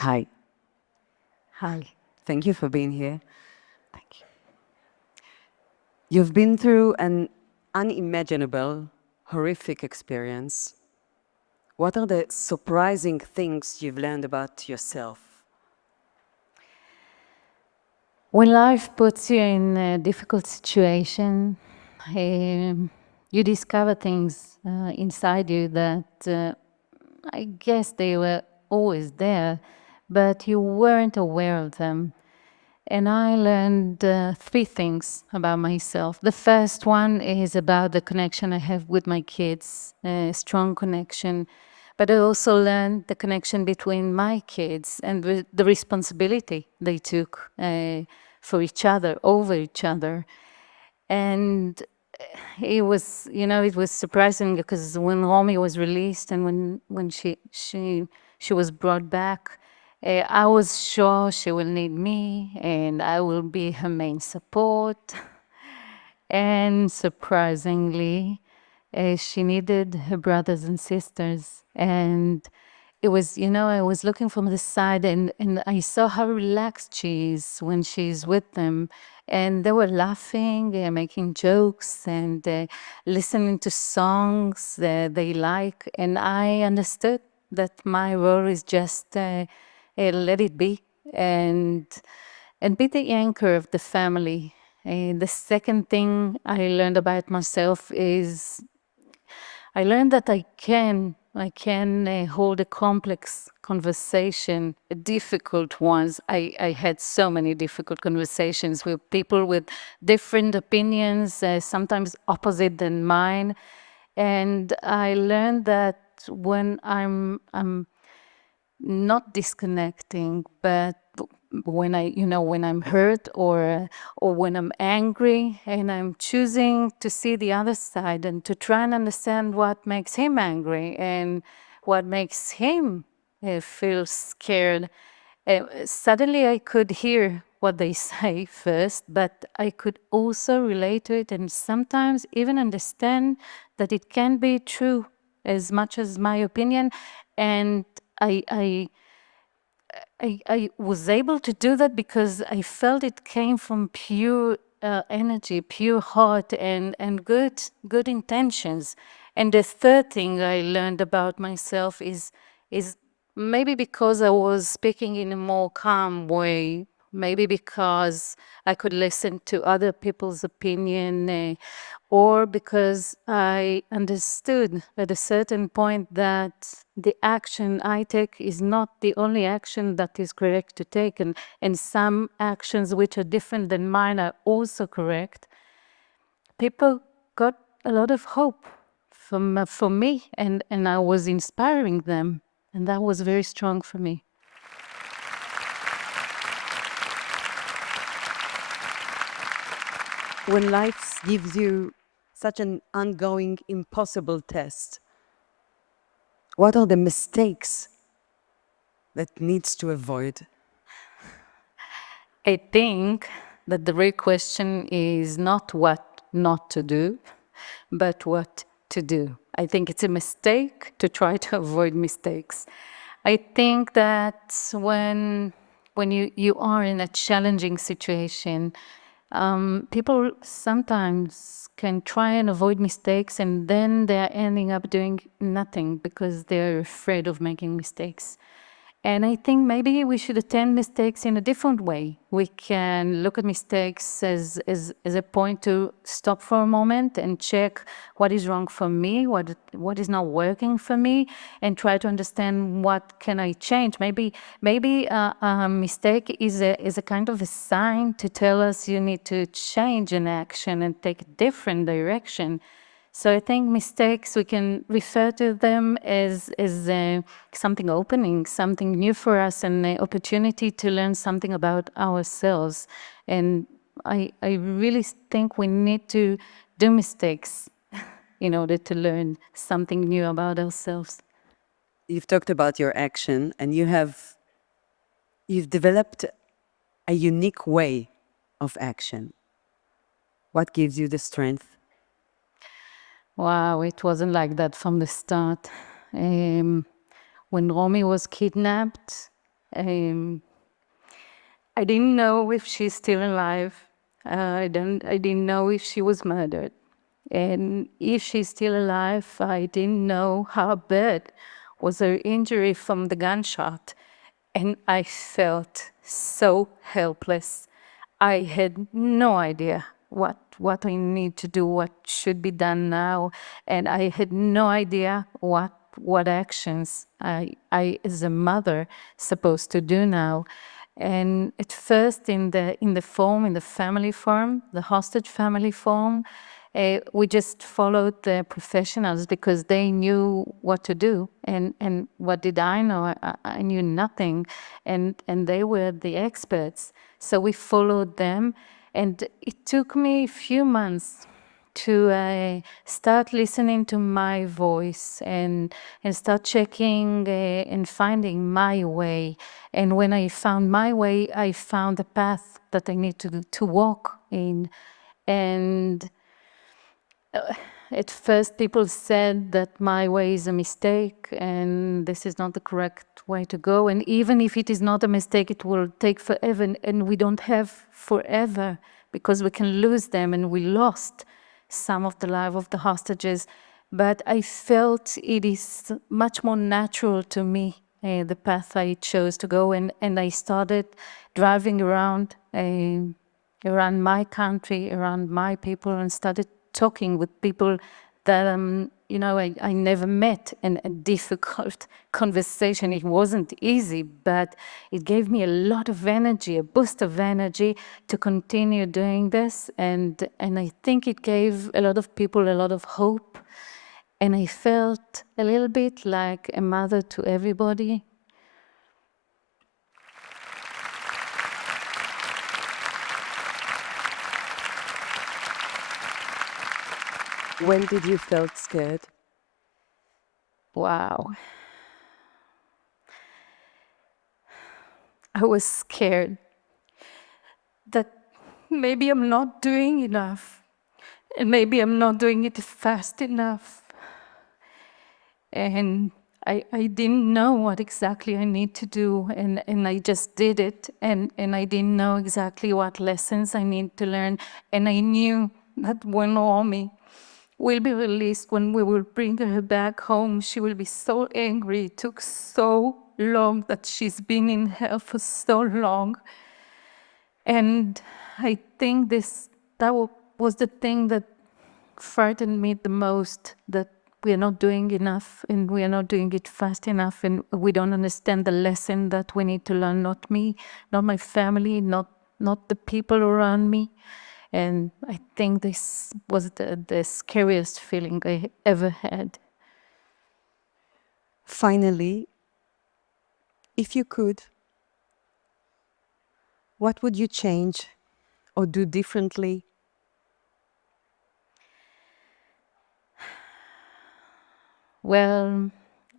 Hi, Hi. thank you for being here. Thank you. You've been through an unimaginable, horrific experience. What are the surprising things you've learned about yourself? When life puts you in a difficult situation, you discover things inside you that I guess they were always there, but you weren't aware of them. And I learned three things about myself. The first one is about the connection I have with my kids, a strong connection. But I also learned the connection between my kids and the responsibility they took for each other, over each other. And it was, it was surprising because when Romi was released and when she was brought back, I was sure she will need me and I will be her main support. And surprisingly, she needed her brothers and sisters. And it was, I was looking from the side and I saw how relaxed she is when she's with them. And they were laughing, making jokes, and listening to songs that they like. And I understood that my role is just let it be and be the anchor of the family. The second thing I learned about myself is I learned that I can hold a complex conversation, difficult ones. I had so many difficult conversations with people with different opinions, sometimes opposite than mine. And I learned that when I'm not disconnecting, but when when I'm hurt or when I'm angry and I'm choosing to see the other side and to try and understand what makes him angry and what makes him feel scared. Suddenly I could hear what they say first, but I could also relate to it and sometimes even understand that it can be true as much as my opinion. And I, I I was able to do that because I felt it came from pure energy, pure heart, and good intentions. And the third thing I learned about myself is maybe because I was speaking in a more calm way, maybe because I could listen to other people's opinion, or because I understood at a certain point that the action I take is not the only action that is correct to take, and some actions which are different than mine are also correct. People got a lot of hope from me, and I was inspiring them, and that was very strong for me. When life gives you such an ongoing, impossible test, what are the mistakes that needs to avoid? I think that the real question is not what not to do, but what to do. I think it's a mistake to try to avoid mistakes. I think that when you are in a challenging situation, people sometimes can try and avoid mistakes and then they're ending up doing nothing because they're afraid of making mistakes. And I think maybe we should attend mistakes in a different way. We can look at mistakes as a point to stop for a moment and check what is wrong for me, what is not working for me, and try to understand what can I change. Maybe a mistake is a kind of a sign to tell us you need to change an action and take a different direction. So I think mistakes, we can refer to them as something opening, something new for us, and an opportunity to learn something about ourselves. And I really think we need to do mistakes in order to learn something new about ourselves. You've talked about your action and you've developed a unique way of action. What gives you the strength? Wow, it wasn't like that from the start. When Romi was kidnapped, Um, I didn't know if she's still alive. I didn't know if she was murdered. And if she's still alive, I didn't know how bad was her injury from the gunshot. And I felt so helpless. I had no idea what I need to do, what should be done now. And I had no idea what actions I as a mother supposed to do now. And at first in the family farm, the hostage family farm, we just followed the professionals because they knew what to do. And what did I know? I knew nothing. And they were the experts. So we followed them. And it took me a few months to start listening to my voice and start checking and finding my way. And when I found my way, I found a path that I need to walk in. And at first people said that my way is a mistake and this is not the correct way to go. And even if it is not a mistake, it will take forever. And we don't have forever because we can lose them, and we lost some of the life of the hostages. But I felt it is much more natural to me, the path I chose to go. And I started driving around my country, around my people, and started talking with people that I never met, and a difficult conversation. It wasn't easy, but it gave me a lot of energy, a boost of energy to continue doing this. And I think it gave a lot of people a lot of hope. And I felt a little bit like a mother to everybody. When did you felt scared? Wow. I was scared that maybe I'm not doing enough, and maybe I'm not doing it fast enough. And I didn't know what exactly I need to do, and I just did it, and I didn't know exactly what lessons I need to learn. And I knew that when Romi will be released, when we will bring her back home, she will be so angry. It took so long, that she's been in hell for so long. And I think was the thing that frightened me the most, that we are not doing enough, and we are not doing it fast enough, and we don't understand the lesson that we need to learn. Not me, not my family, not the people around me. And I think this was the scariest feeling I ever had. Finally, if you could, what would you change or do differently? Well,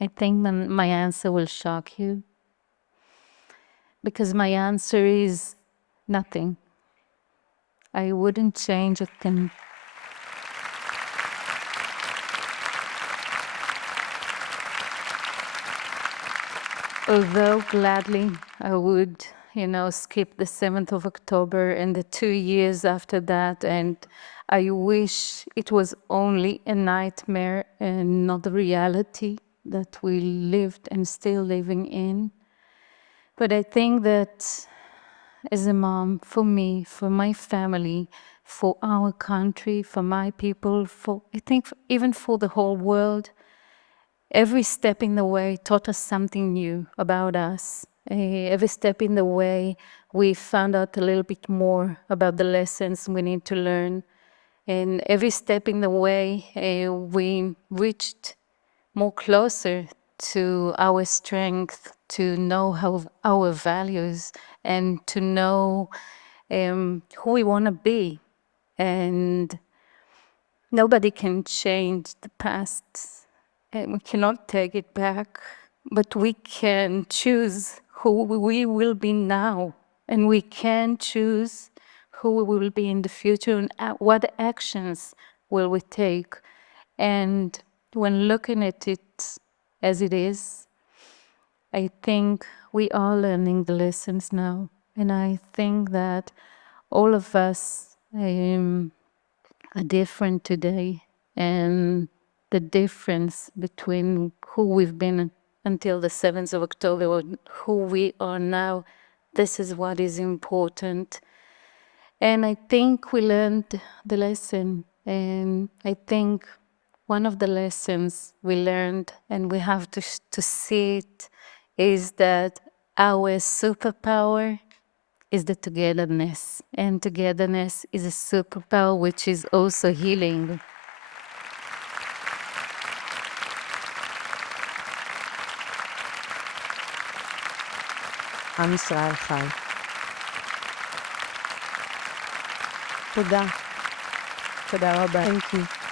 I think my answer will shock you, because my answer is nothing. I wouldn't change a thing. Although gladly I would, skip the 7th of October and the 2 years after that, and I wish it was only a nightmare and not the reality that we lived and still living in. But I think that as a mom, for me, for my family, for our country, for my people, I think even for the whole world, every step in the way taught us something new about us. Every step in the way, we found out a little bit more about the lessons we need to learn. And every step in the way, we reached more closer to our strength, to know our values, and to know who we want to be. And nobody can change the past, and we cannot take it back, but we can choose who we will be now, and we can choose who we will be in the future, and what actions will we take. And when looking at it as it is, I think we are learning the lessons now. And I think that all of us are different today. And the difference between who we've been until the 7th of October or who we are now, this is what is important. And I think we learned the lesson. And I think one of the lessons we learned, and we have to see it, is that our superpower is the togetherness. And togetherness is a superpower which is also healing. עם ישראל חי. תודה. תודה רבה. Thank you.